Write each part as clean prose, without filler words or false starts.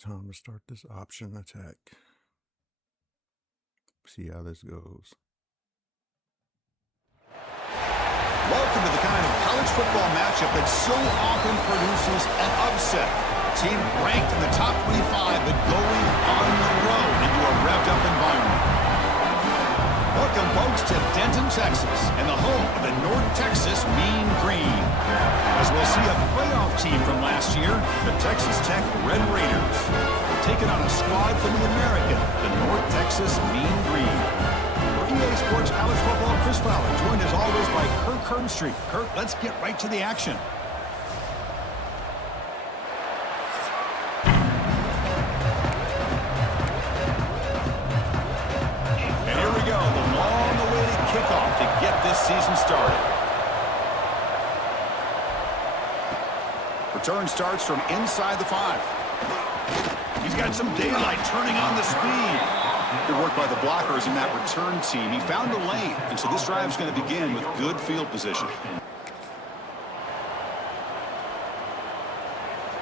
Time to start this option attack. See how this goes. Welcome to the kind of college football matchup that so often produces an upset. A team ranked in the top 25 but going on the road into a revved-up environment. Welcome, folks, to Denton, Texas, and the home of the North Texas Mean Green. As we'll see a playoff team from last year, the Texas Tech Red Raiders, taking on a squad from the American, the North Texas Mean Green. For EA Sports College Football, Chris Fowler, joined as always by Kirk Herbstreit. Kirk, let's get right to the action. And here we go, the long-awaited kickoff to get this season started. Return starts from inside the 5. He's got some daylight turning on the speed. Good work by the blockers in that return team. He found a lane, and so this drive is going to begin with good field position.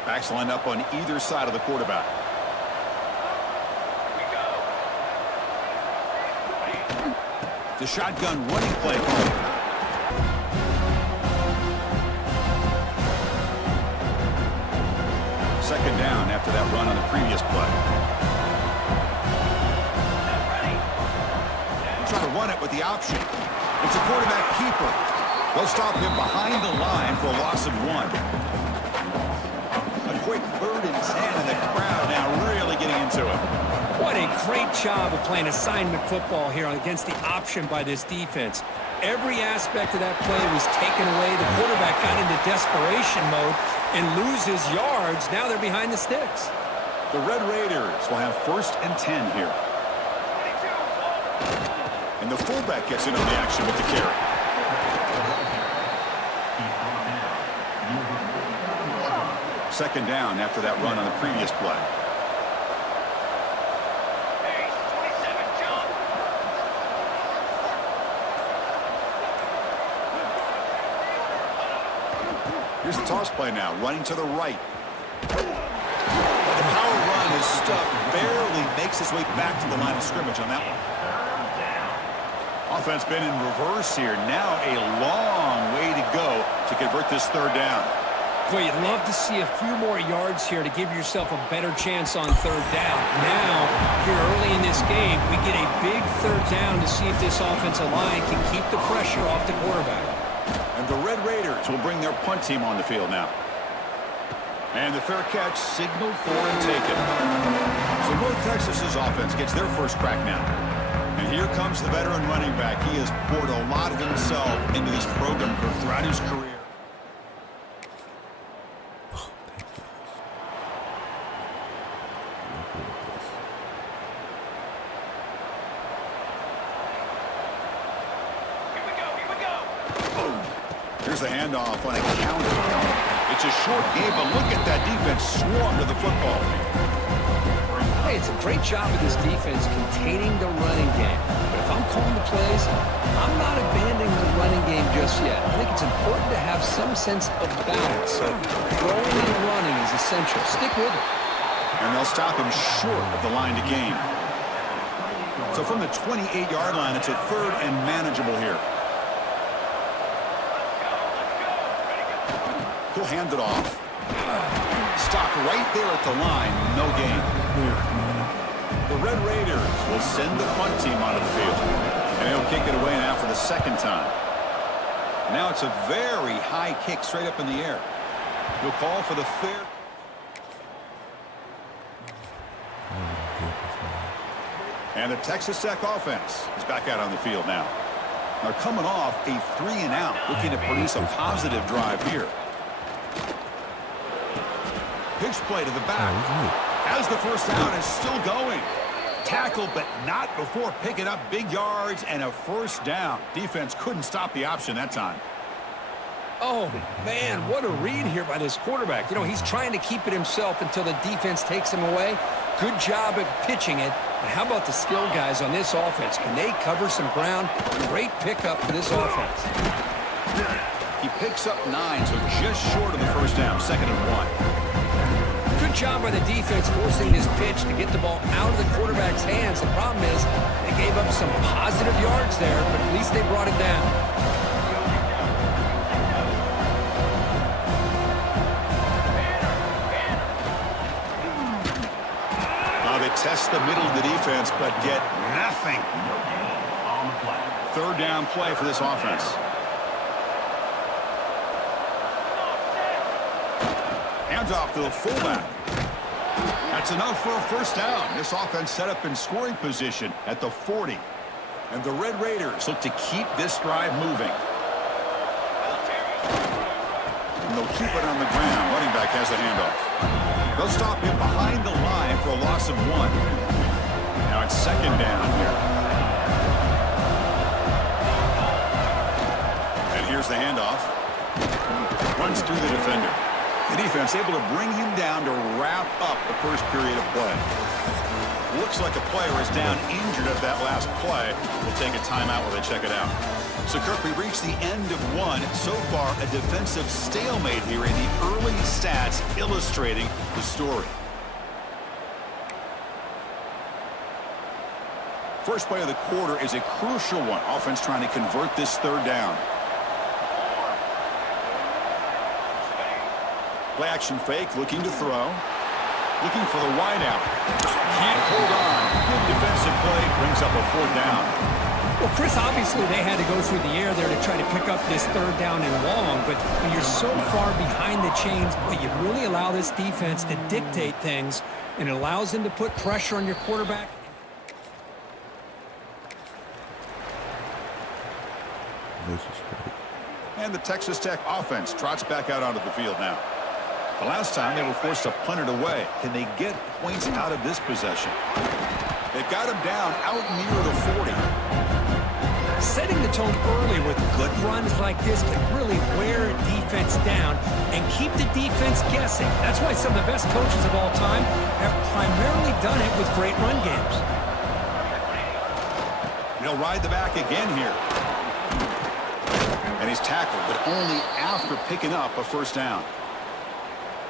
Backs lined up on either side of the quarterback. The shotgun running play call. Second down after that run on the previous play. Trying to run it with the option. It's a quarterback keeper. They'll stop him behind the line for a loss of 1. A quick 3rd and 10, and the crowd now really getting into it. What a great job of playing assignment football here against the option by this defense. Every aspect of that play was taken away. The quarterback got into desperation mode and loses yards. Now they're behind the sticks. The Red Raiders will have 1st and 10 here. And the fullback gets in on the action with the carry. Second down after that run on the previous play. Here's the toss play now, running to the right. The power run is stuffed, barely makes his way back to the line of scrimmage on that one. Offense been in reverse here. Now a long way to go to convert this 3rd down. Boy, you'd love to see a few more yards here to give yourself a better chance on 3rd down. Now, here early in this game, we get a big 3rd down to see if this offensive line can keep the pressure off the quarterback. And the Red Raiders will bring their punt team on the field now. And the fair catch signaled for and taken. So North Texas's offense gets their first crack now. And here comes the veteran running back. He has poured a lot of himself into this program throughout his career. Here's the handoff on a counter. It's a short game, but look at that defense swarm to the football. Hey, it's a great job of this defense containing the running game. But if I'm calling the plays, I'm not abandoning the running game just yet. I think it's important to have some sense of balance. So throwing and running is essential. Stick with it. And they'll stop him short of the line to gain. So from the 28-yard line, it's a 3rd and manageable here. He'll hand it off. Stopped right there at the line. No gain. The Red Raiders will send the punt team onto the field. And he'll kick it away now for the 2nd time. Now it's a very high kick straight up in the air. He'll call for the fair. And the Texas Tech offense is back out on the field now. They're coming off a 3-and-out, looking to produce a positive drive here. Pitch play to the back. Has the first down and still going. Tackled, but not before picking up big yards and a 1st down. Defense couldn't stop the option that time. Oh, man, what a read here by this quarterback. You know, he's trying to keep it himself until the defense takes him away. Good job at pitching it. But how about the skill guys on this offense? Can they cover some ground? Great pickup for this offense. He picks up 9, so just short of the 1st down, 2nd and 1. Good job by the defense forcing this pitch to get the ball out of the quarterback's hands. The problem is they gave up some positive yards there, but at least they brought it down. They test the middle of the defense, but get nothing. Third down play for this offense. Hands off to the fullback. That's enough for a first down. This offense set up in scoring position at the 40. And the Red Raiders look to keep this drive moving. And they'll keep it on the ground. Running back has the handoff. They'll stop him behind the line for a loss of 1. Now it's second down here. And here's the handoff. Runs through the defender. The defense able to bring him down to wrap up the first period of play. Looks like a player is down injured at that last play. We'll take a timeout while they check it out. So, Kirk, we reached the end of 1. So far, a defensive stalemate here in the early stats illustrating the story. First play of the quarter is a crucial one. Offense trying to convert this third down. Play action fake, looking to throw. Looking for the wideout. Can't hold on. Good defensive play, brings up a fourth down. Well, Chris, obviously they had to go through the air there to try to pick up this third down and long, but when you're so far behind the chains, boy, you really allow this defense to dictate things, and it allows them to put pressure on your quarterback. This is great. And the Texas Tech offense trots back out onto the field now. The last time they were forced to punt it away. Can they get points out of this possession? They've got him down out near the 40. Setting the tone early with good runs like this can really wear a defense down and keep the defense guessing. That's why some of the best coaches of all time have primarily done it with great run games. He'll ride the back again here. And he's tackled, but only after picking up a first down.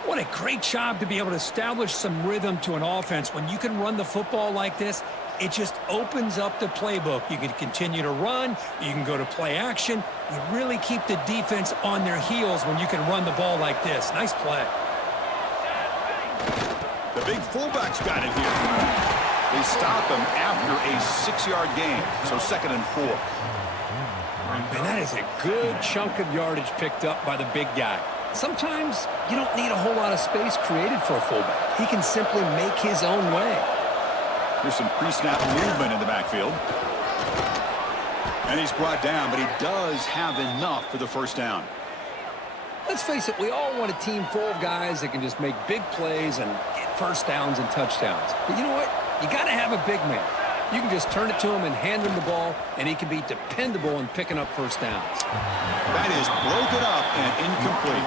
What a great job to be able to establish some rhythm to an offense. When you can run the football like this, it just opens up the playbook. You can continue to run. You can go to play action. You really keep the defense on their heels when you can run the ball like this. Nice play. The big fullback's got it here. They stop him after a 6-yard gain, so 2nd and 4. And that is a good chunk of yardage picked up by the big guy. Sometimes you don't need a whole lot of space created for a fullback. He can simply make his own way. There's some pre-snap movement in the backfield. And he's brought down, but he does have enough for the first down. Let's face it, we all want a team full of guys that can just make big plays and get first downs and touchdowns. But you know what? You got to have a big man. You can just turn it to him and hand him the ball, and he can be dependable in picking up first downs. That is broken up and incomplete.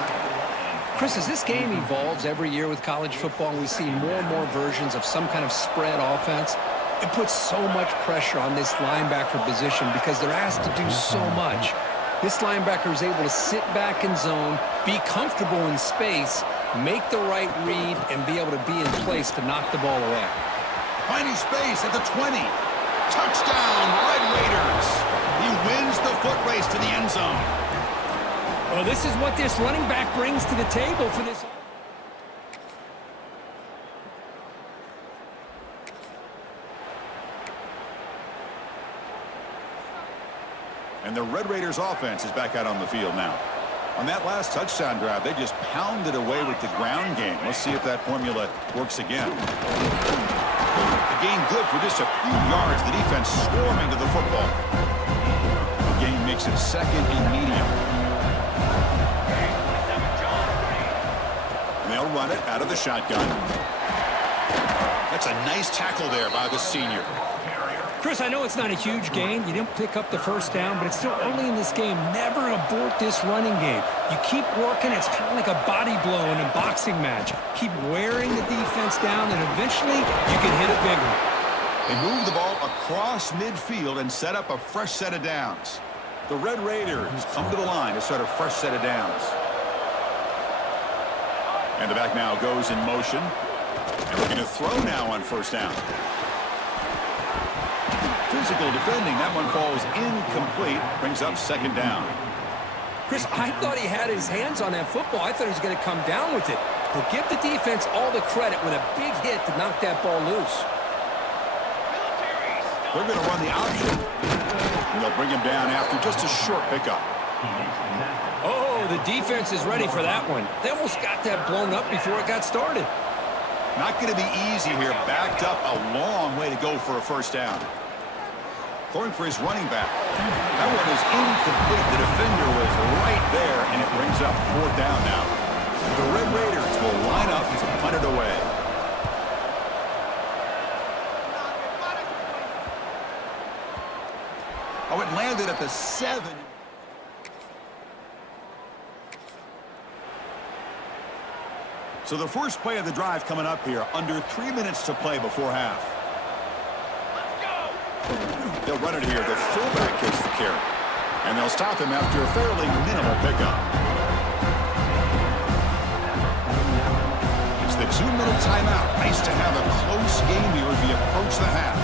Chris, as this game evolves every year with college football, and we see more and more versions of some kind of spread offense, it puts so much pressure on this linebacker position because they're asked to do so much. This linebacker is able to sit back in zone, be comfortable in space, make the right read, and be able to be in place to knock the ball away. Finding space at the 20. Touchdown, Red Raiders. He wins the foot race to the end zone. Well, this is what this running back brings to the table for this. And the Red Raiders offense is back out on the field now. On that last touchdown drive, they just pounded away with the ground game. Let's see if that formula works again. The gain good for just a few yards. The defense swarming to the football. The game makes it 2nd and medium. And they'll run it out of the shotgun. That's a nice tackle there by the senior. Chris, I know it's not a huge gain. You didn't pick up the first down, but it's still early in this game. Never abort this running game. You keep working. It's kind of like a body blow in a boxing match. Keep wearing the defense down, and eventually you can hit a big one. They move the ball across midfield and set up a fresh set of downs. The Red Raiders come to the line to start a fresh set of downs. And the back now goes in motion. And looking to throw now on first down. Physical defending. That one falls incomplete. Brings up second down. Chris, I thought he had his hands on that football. I thought he was going to come down with it. But give the defense all the credit with a big hit to knock that ball loose. They're going to run the option. And they'll bring him down after just a short pickup. Oh, the defense is ready for that one. They almost got that blown up before it got started. Not going to be easy here. Backed up a long way to go for a first down. Throwing for his running back. That one is incomplete. The defender was right there, and it brings up fourth down now. The Red Raiders will line up to punt it away. Oh, it landed at the 7. So the first play of the drive coming up here. Under 3 minutes to play before half. They'll run it here. The fullback gets the carry. And they'll stop him after a fairly minimal pickup. It's the 2-minute timeout. Nice to have a close game here as we approach the half.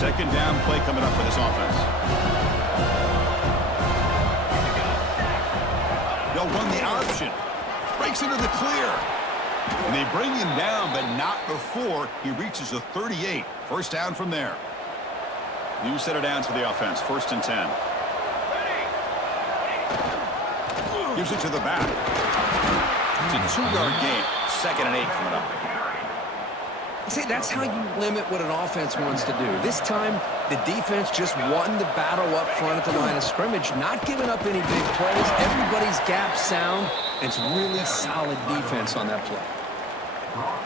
Second down play coming up for this offense. They'll run the option. Breaks into the clear. And they bring him down, but not before he reaches the 38. First down from there. New set of downs for the offense. 1st and 10. Gives it to the back. It's a 2-yard gain. 2nd and 8 coming up. See, that's how you limit what an offense wants to do. This time, the defense just won the battle up front at the line of scrimmage, not giving up any big plays. Everybody's gap sound. It's really solid defense on that play.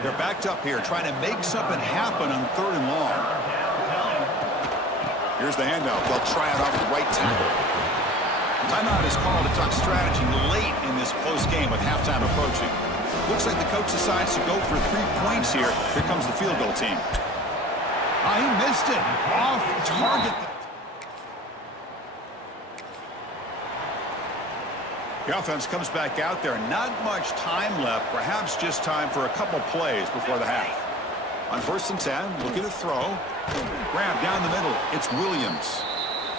They're backed up here, trying to make something happen on 3rd and long. Here's the handoff. They'll try it off the right tackle. Timeout is called to talk strategy late in this close game with halftime approaching. Looks like the coach decides to go for 3 points here. Here comes the field goal team. He missed it. Off target. The offense comes back out there. Not much time left. Perhaps just time for a couple plays before the half. On 1st and 10, looking to throw. Grab down the middle. It's Williams.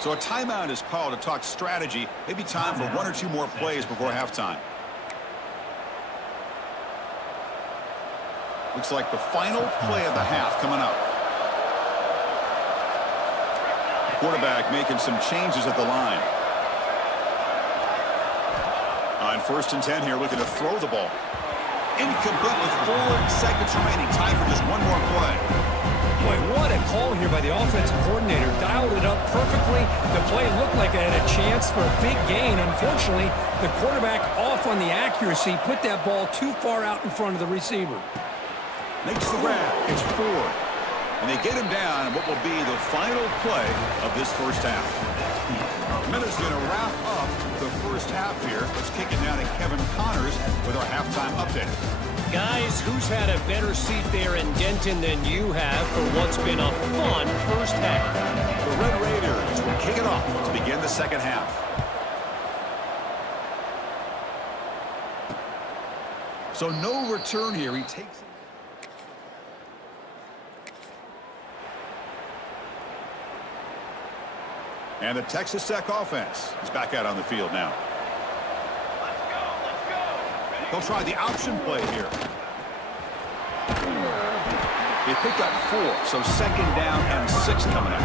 So a timeout is called to talk strategy. Maybe time for 1 or 2 more plays before halftime. Looks like the final play of the half coming up. Quarterback making some changes at the line. On 1st and 10 here, looking to throw the ball. Incomplete with 4 seconds remaining. Time for just 1 more play. Boy, what a call here by the offensive coordinator. Dialed it up perfectly. The play looked like it had a chance for a big gain. Unfortunately, the quarterback off on the accuracy, put that ball too far out in front of the receiver. Makes the grab. It's 4. And they get him down in what will be the final play of this first half. Miller's going to wrap up the first half here. Let's kick it down to Kevin Connors with our halftime update. Guys, who's had a better seat there in Denton than you have for what's been a fun first half? The Red Raiders will kick it off to begin the second half. So no return here. He takes it. And the Texas Tech offense is back out on the field now. They'll try the option play here. They pick up 4, so 2nd down and 6 coming up.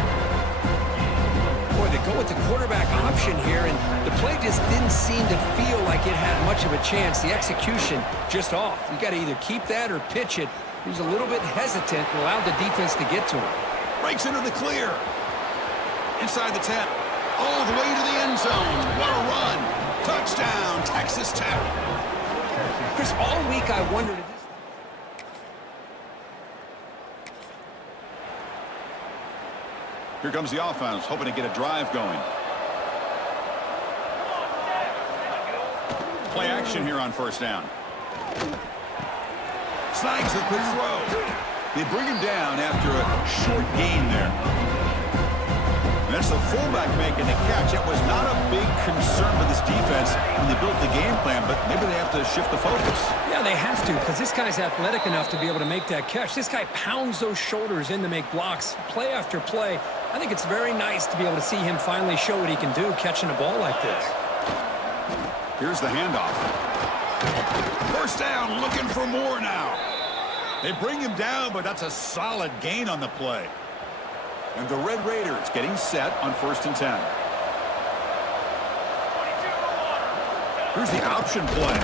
Boy, they go with the quarterback option here, and the play just didn't seem to feel like it had much of a chance. The execution just off. You got to either keep that or pitch it. He was a little bit hesitant and allowed the defense to get to him. Breaks into the clear. Inside the 10. All the way to the end zone. What a run. Touchdown, Texas Tech. Chris, all week I wondered if this... Here comes the offense, hoping to get a drive going. Play action here on 1st down. Snags a quick throw. They bring him down after a short gain there. And that's the fullback making the catch. It was not a big concern for this defense when they built the game plan, but maybe they have to shift the focus. Yeah, they have to, because this guy's athletic enough to be able to make that catch. This guy pounds those shoulders in to make blocks play after play. I think it's very nice to be able to see him finally show what he can do catching a ball like this. Here's the handoff. First down, looking for more now. They bring him down, but that's a solid gain on the play. And the Red Raiders getting set on 1st and 10. Here's the option play.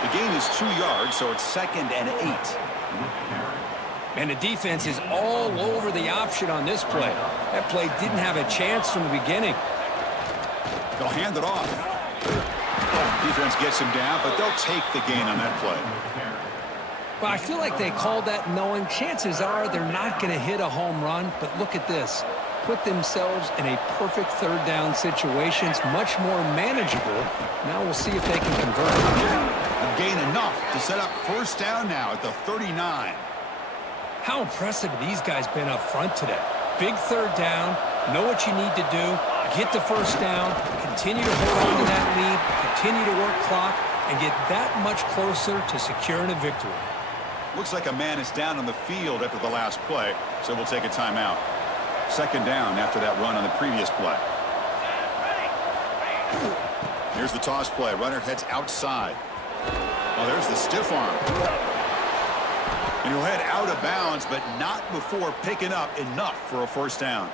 The gain is 2 yards, so it's 2nd and 8. And the defense is all over the option on this play. That play didn't have a chance from the beginning. They'll hand it off. Defense gets him down, but they'll take the gain on that play. Well, I feel like they called that knowing chances are they're not going to hit a home run, but look at this. Put themselves in a perfect 3rd down situation. It's much more manageable. Now we'll see if they can convert. A gain enough to set up 1st down now at the 39. How impressive have these guys been up front today? Big 3rd down, know what you need to do, get the 1st down, continue to hold on to that lead, continue to work clock, and get that much closer to securing a victory. Looks like a man is down on the field after the last play, so we'll take a timeout. 2nd down after that run on the previous play. Here's the toss play. Runner heads outside. Oh, there's the stiff arm. And he'll head out of bounds, but not before picking up enough for a 1st down.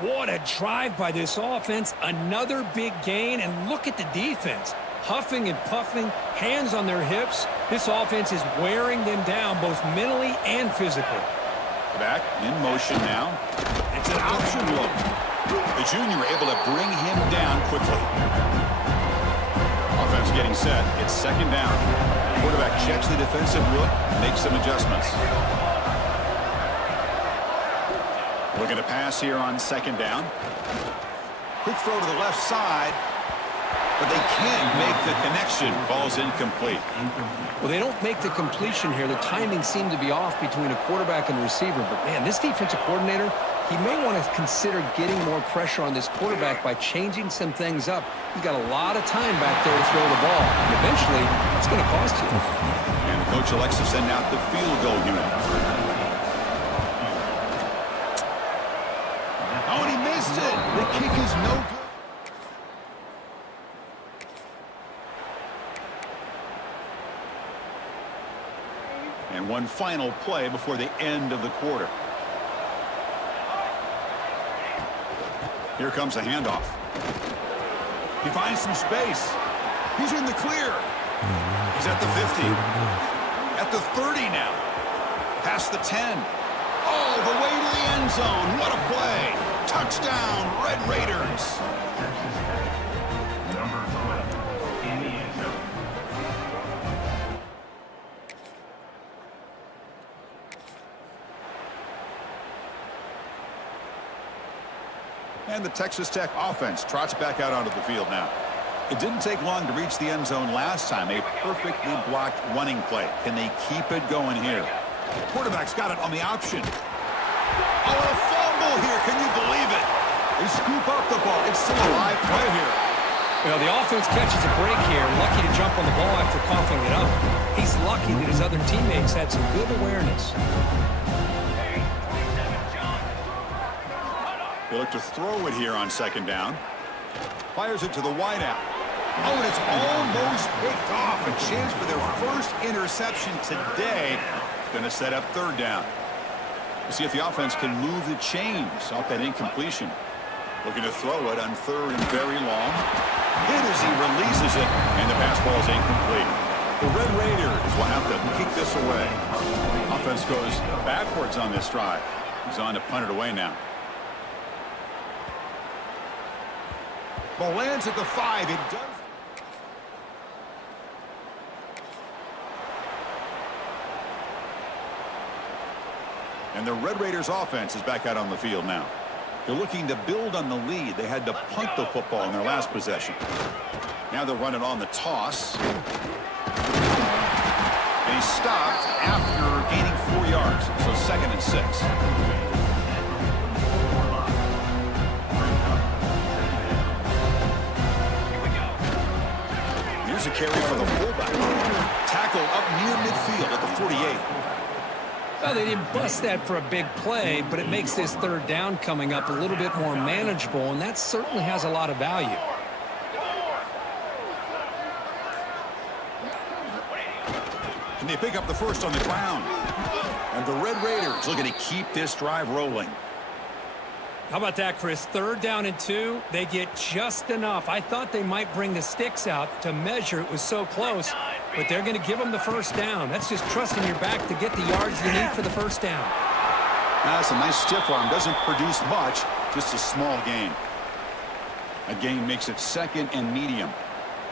What a drive by this offense. Another big gain, and look at the defense. Huffing and puffing, hands on their hips. This offense is wearing them down both mentally and physically. Back in motion now. It's an option look. The junior able to bring him down quickly. Offense getting set. It's 2nd down. Quarterback checks the defensive look, makes some adjustments. Looking to pass here on 2nd down. Quick throw to the left side. But they can't make the connection. Ball's incomplete. Well, they don't make the completion here. The timing seemed to be off between a quarterback and a receiver. But, man, this defensive coordinator, he may want to consider getting more pressure on this quarterback by changing some things up. He's got a lot of time back there to throw the ball. And eventually, it's going to cost you. And the coach elects to send out the field goal unit. Oh, and he missed it. The kick is no good. And one final play before the end of the quarter. Here comes a handoff. He finds some space. He's in the clear. He's at the 50. At the 30 now. Past the 10. Oh, the way to the end zone. What a play. Touchdown, Red Raiders. And the Texas Tech offense trots back out onto the field now. It didn't take long to reach the end zone last time. A perfectly blocked running play. Can they keep it going here? Quarterback's got it on the option. Oh, a fumble here. Can you believe it? They scoop up the ball. It's still a live play here. Well, the offense catches a break here. Lucky to jump on the ball after coughing it up. He's lucky that his other teammates had some good awareness. They look to throw it here on 2nd down. Fires it to the wideout. Oh, and it's almost picked off. A chance for their first interception today. Going to set up 3rd down. We'll see if the offense can move the chains off that incompletion. Looking to throw it on 3rd and very long. Hit as he releases it, and the pass ball is incomplete. The Red Raiders will have to kick this away. Offense goes backwards on this drive. He's on to punt it away now. Ball lands at the 5. It does. And the Red Raiders offense is back out on the field now. They're looking to build on the lead. They had to punt the football in their last possession. Now they'll run it on the toss. And he stopped after gaining 2nd and 6. Here's a carry for the fullback. Tackle up near midfield at the 48. Well, they didn't bust that for a big play, but it makes this 3rd down coming up a little bit more manageable, and that certainly has a lot of value. And they pick up the first on the ground. And the Red Raiders looking to keep this drive rolling. How about that, Chris? 3rd down and 2. They get just enough. I thought they might bring the sticks out to measure. It was so close, but they're going to give them the 1st down. That's just trusting your back to get the yards you need for the 1st down. That's a nice stiff arm. Doesn't produce much, just a small gain. A gain makes it 2nd and medium.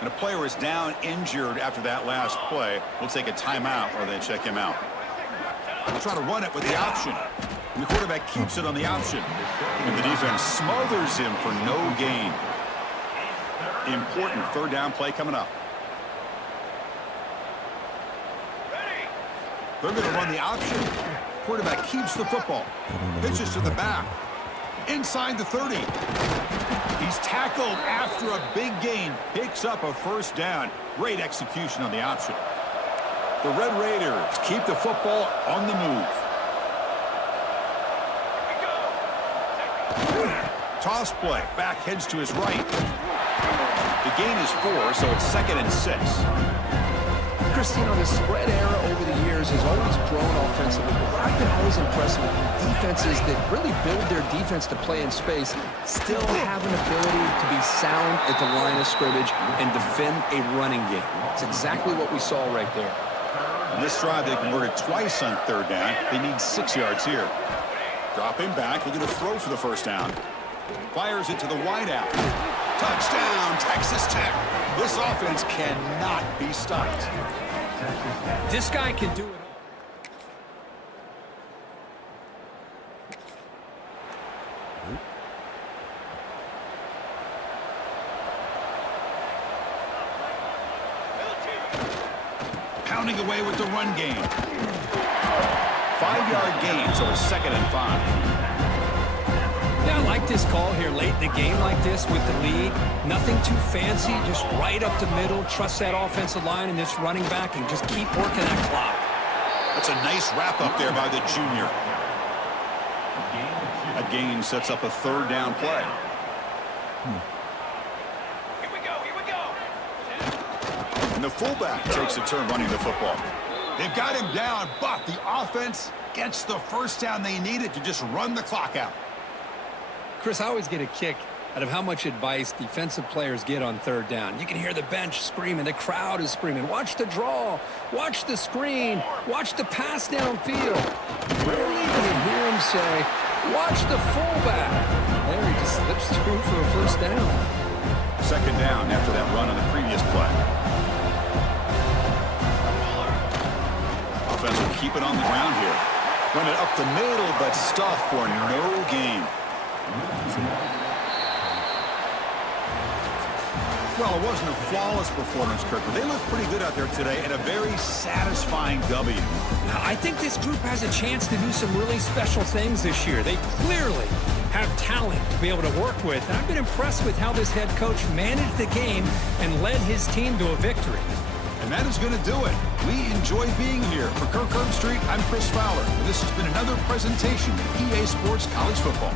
And a player is down injured after that last play. We'll take a timeout or they check him out. We'll try to run it with the option. And the quarterback keeps it on the option. And the defense smothers him for no gain. Important 3rd down play coming up. They're going to run the option. Quarterback keeps the football. Pitches to the back. Inside the 30. He's tackled after a big gain. Picks up a 1st down. Great execution on the option. The Red Raiders keep the football on the move. Toss play. Back heads to his right. The gain is 4, so it's 2nd and 6. Christine, the spread era over the years has always grown offensively, but I've been always impressed with defenses that really build their defense to play in space, still have an ability to be sound at the line of scrimmage and defend a running game. It's exactly what we saw right there. In this drive, they converted twice on 3rd down. They need 6 yards here. Drop him back. They're going to throw for the 1st down. Fires it to the wideout. Touchdown, Texas Tech. This offense cannot be stopped. This guy can do it all. Pounding away with the run game. 5-yard gain, so it's 2nd and 5. Yeah, I like this call here late in the game like this with the lead. Nothing too fancy, just right up the middle. Trust that offensive line and this running back and just keep working that clock. That's a nice wrap up there by the junior. A gain sets up a 3rd down play. Here we go. And the fullback takes a turn running the football. They've got him down, but the offense gets the 1st down they needed to just run the clock out. Chris, I always get a kick out of how much advice defensive players get on 3rd down. You can hear the bench screaming. The crowd is screaming. Watch the draw. Watch the screen. Watch the pass downfield. Rarely do you hear him say, watch the fullback. There he just slips through for a 1st down. 2nd down after that run on the previous play. Offense will keep it on the ground here. Run it up the middle, but stuffed for no gain. Well, it wasn't a flawless performance, Kirk, but they looked pretty good out there today and a very satisfying W. Now, I think this group has a chance to do some really special things this year. They clearly have talent to be able to work with. And I've been impressed with how this head coach managed the game and led his team to a victory. And that is going to do it. We enjoy being here. For Kirk Herbstreit, I'm Chris Fowler. And this has been another presentation of EA Sports College Football.